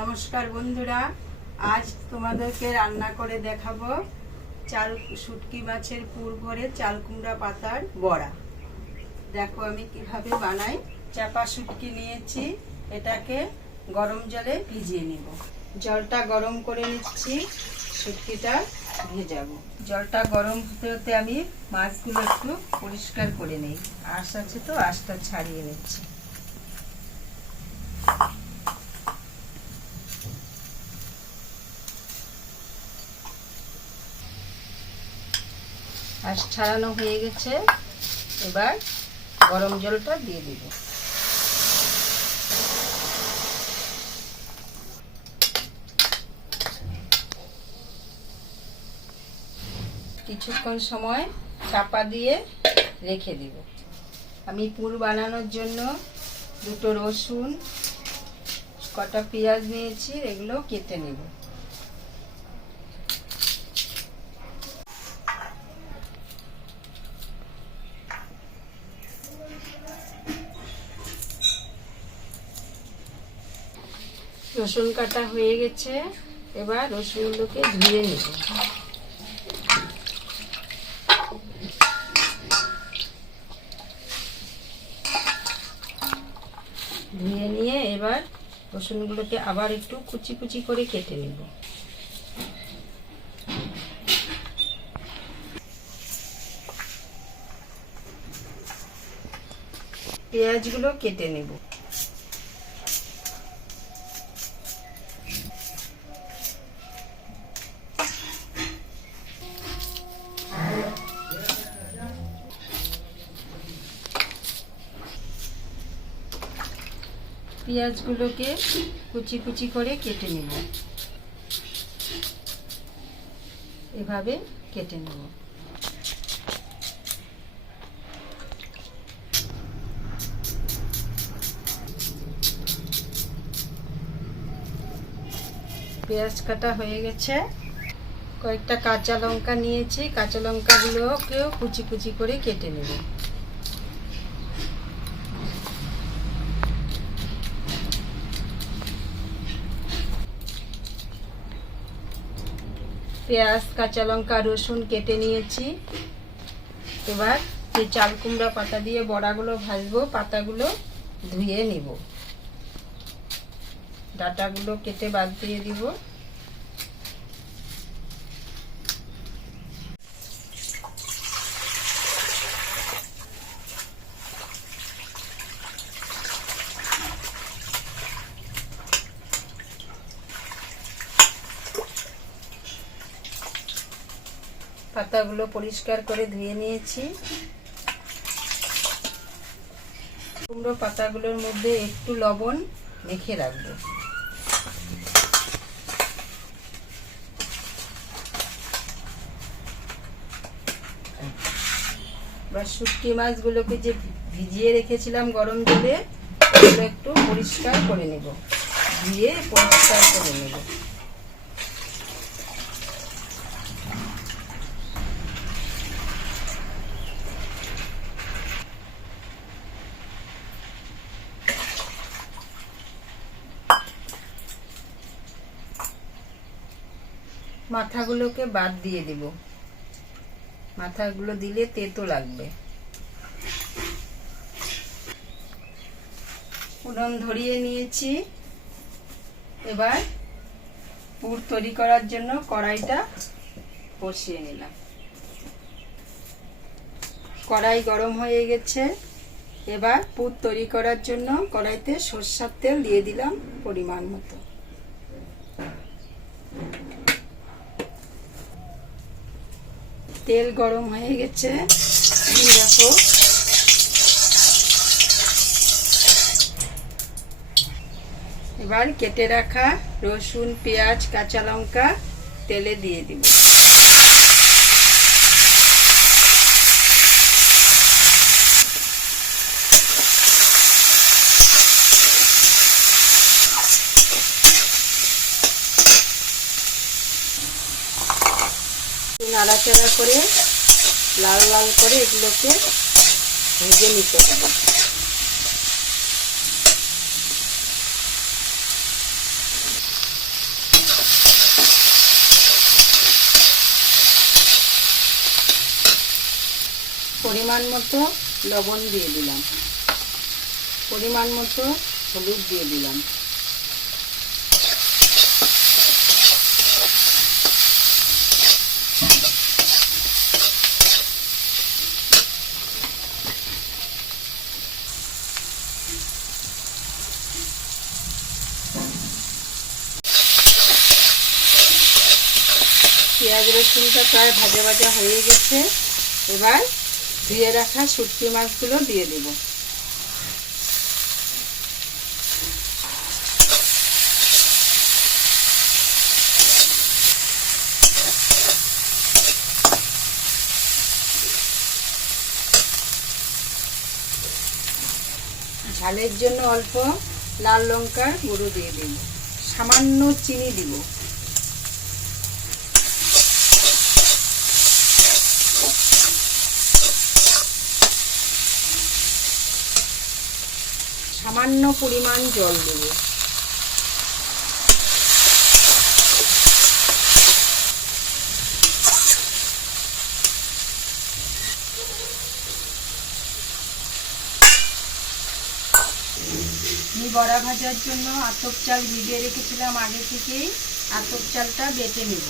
নমস্কার বন্ধুরা, আজ তোমাদেরকে রান্না করে দেখাবো শুটকি মাছের পুর ভরে চাল কুমড়া পাতার বড়া। দেখো আমি কিভাবে বানাই। চাপা শুটকি নিয়েছি, এটাকে গরম জলে ভিজিয়ে নিব। জলটা গরম করে নিচ্ছি, শুটকিটা ভেজাবো। জলটা গরম হতে হতে আমি মাছগুলো একটু পরিষ্কার করে নিই। আঁশ আছে তো, আঁশটা ছাড়িয়ে নিচ্ছি। আঁশ ছাড়ানো হয়ে গেছে, এবার গরম জলটা দিয়ে দিব। কিছুক্ষণ সময় চাপা দিয়ে রেখে দিব। আমি পুর বানানোর জন্য দুটো রসুন, কটা পেঁয়াজ নিয়েছি, এগুলো কেটে নেব। রসুন কাটা হয়ে গেছে, এবার রসুনগুলোকে ধুয়ে নেব। ধুয়ে নিয়ে এবার রসুনগুলোকে আবার একটু কুচি কুচি করে কেটে নেব। পেঁয়াজগুলো কেটে নেব। পেঁয়াজগুলোকে কুচি কুচি করে কেটে নেব, এভাবে কেটে নেব। পেঁয়াজ কাটা হয়ে গেছে, কয়েকটা কাঁচা লঙ্কা নিয়েছি, কাঁচা লঙ্কাগুলোকেও কুচি কুচি করে কেটে নেব। পেঁয়াজ, কাঁচা লঙ্কা, রসুন কেটে নিয়েছি। এবার এই চাল কুমড়া পাতা দিয়ে বড়াগুলো ভাজবো। পাতাগুলো ধুয়ে নিব, ডাঁটাগুলো কেটে বাদ দিয়ে দিব। পাতাগুলো পরিষ্কার করে ধুয়ে নিয়েছি। কুমড়ো পাতাগুলোর মধ্যে একটু লবণ মেখে রাখবো। এবার শুটকি মাছগুলোকে যে ভিজিয়ে রেখেছিলাম গরম জলে, ওগুলো একটু পরিষ্কার করে নেব, ধুয়ে পরিষ্কার করে নেব। মাথাগুলোকে বাদ দিয়ে দিব, মাথাগুলো দিলে তেতো লাগবে। উনুন ধরিয়ে নিয়েছি, এবার পুর তৈরি করার জন্য কড়াইটা বসিয়ে নিলাম। কড়াই গরম হয়ে গেছে, এবার পুর তৈরি করার জন্য কড়াইতে সরষের তেল দিয়ে দিলাম পরিমাণ মতো। তেল গরম হয়ে গেছে, দেখো এবার কেটে রাখা রসুন, পেঁয়াজ, কাঁচা লঙ্কা তেলে দিয়ে দিব। নাড়াচাড়া করে লাল লাল করে এগুলোকে ভেজে নিতে হবে। পরিমাণ মতো লবণ দিয়ে দিলাম, পরিমাণ মতো হলুদ দিয়ে দিলাম, পেঁয়াজ রসুনটা প্রায় ভাজা ভাজা হয়ে গেছে। এবার ধুয়ে রাখা শুটকি মাছগুলো দিয়ে দেব। ঝালের জন্য অল্প লাল লঙ্কার গুঁড়ো দিয়ে দিন, সামান্য চিনি দিব। সামান্য পরিমাণ জল দেব। আমি বড়া ভাজার জন্য আতপ চাল ভিজিয়ে রেখেছিলাম আগে থেকেই, আতপ চালটা বেটে নেব।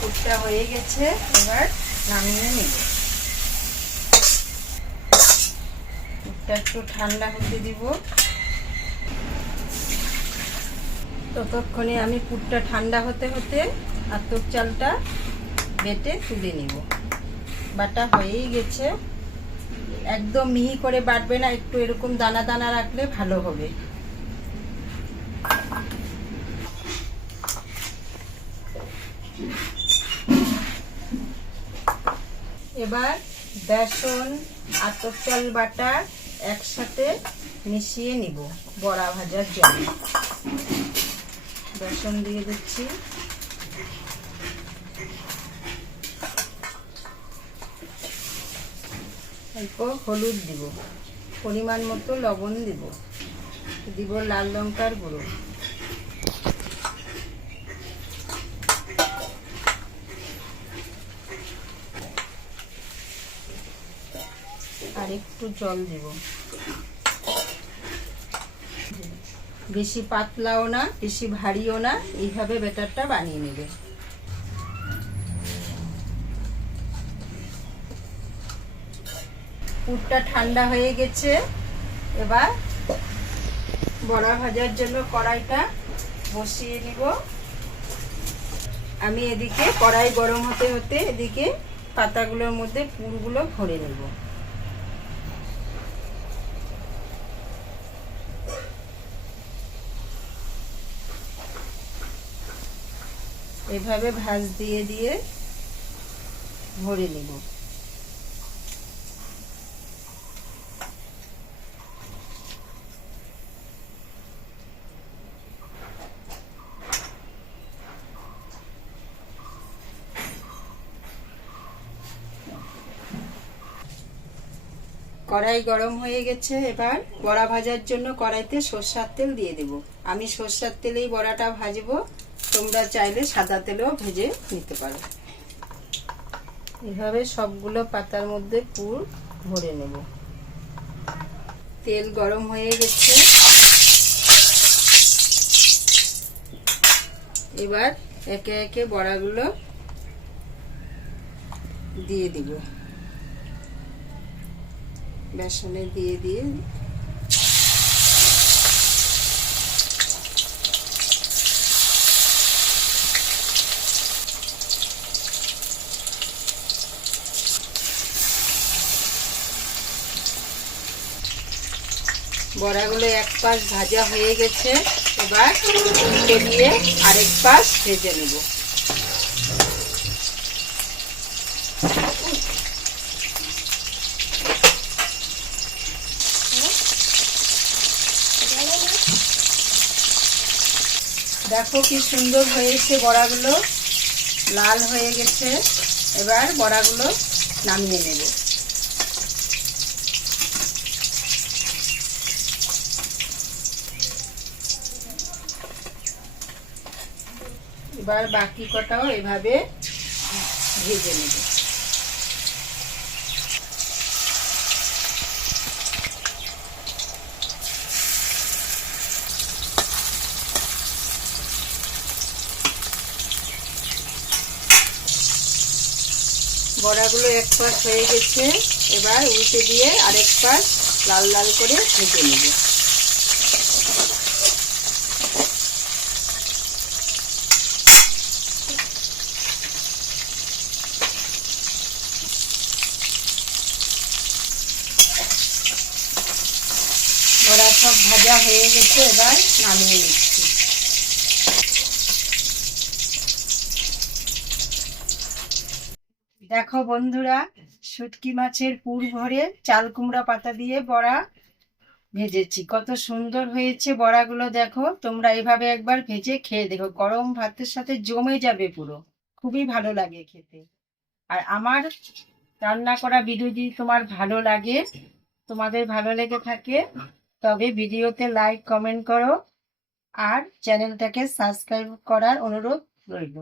পুরটা হয়ে গেছে, এবার নামিয়ে নেব। পুরটা একটু ঠান্ডা হতে দিব। ততক্ষণে আমি পুরটা ঠান্ডা হতে হতে আতপ চালটা বেটে তুলে নিব। বাটা হয়েই গেছে। একদম মিহি করে বাটবে না, একটু এরকম দানা দানা রাখলে ভালো হবে। এবার বেসন আতপ চাল বাটা একসাথে মিশিয়ে নিব বড়া ভাজার জন্য। বেসন দিয়ে দিচ্ছি, অল্প হলুদ দিব, পরিমাণ মতো লবণ দিব, দিব লাল লঙ্কার গুঁড়ো, আর একটু জল দিব। বেশি পাতলাও না বেশি ভারীও না, এইভাবে ব্যাটারটা বানিয়ে নেবে। পুরটা ঠান্ডা হয়ে গেছে। এবার বড়া ভাজার জন্য কড়াইটা বসিয়ে নিব। আমি এদিকে কড়াই গরম হতে হতে এদিকে পাতাগুলোর মধ্যে পুরগুলো ভরে নেব। এভাবে ভাঁজ দিয়ে দিয়ে ভরে নেব। কড়াই গরম হয়ে গেছে। এবার বড়া ভাজার জন্য কড়াইতে সরষের তেল দিয়ে দেব। আমি সরষের তেলেই বড়াটা ভাজবো, তোমরা চাইলে সাদা তেলেও ভেজে নিতে পারো। এভাবে সবগুলো পাতার মধ্যে পুর ভরে নেব। তেল গরম হয়ে গেছে। এবার একে একে বড়াগুলো দিয়ে দিব, বেসনে দিয়ে দিয়ে বড়াগুলো এক পাশ ভাজা হয়ে গেছে। এবার উল্টে দিয়ে আরেক পাশ ভেজে নেব। দেখো কি সুন্দর হয়েছে বড়াগুলো, লাল হয়ে গেছে। এবার বড়াগুলো নামিয়ে নেব। এবার বাকি কটাও এভাবে ভেজে নেব। বড়াগুলো এক পাশ হয়ে গেছে, এবার উল্টে দিয়ে আরেক পাশ লাল লাল করে ভেজে নেব। বড়া সব ভাজা হয়ে গেছে, এবার নামিয়ে নিচ্ছি। দেখো বন্ধুরা, শুটকি মাছের পুর ভরে চাল কুমড়া পাতা দিয়ে বড়া ভেজেছি। কত সুন্দর হয়েছে বড়াগুলো, দেখো তোমরা এইভাবে একবার ভেজে খেয়ে দেখো, গরম ভাতের সাথে জমে যাবে পুরো, খুবই ভালো লাগে খেতে। আর আমার রান্না করা ভিডিও যদি তোমার ভালো লাগে, তোমাদের ভালো লেগে থাকে, তবে ভিডিওতে লাইক কমেন্ট করো আর চ্যানেলটাকে সাবস্ক্রাইব করার অনুরোধ রইল।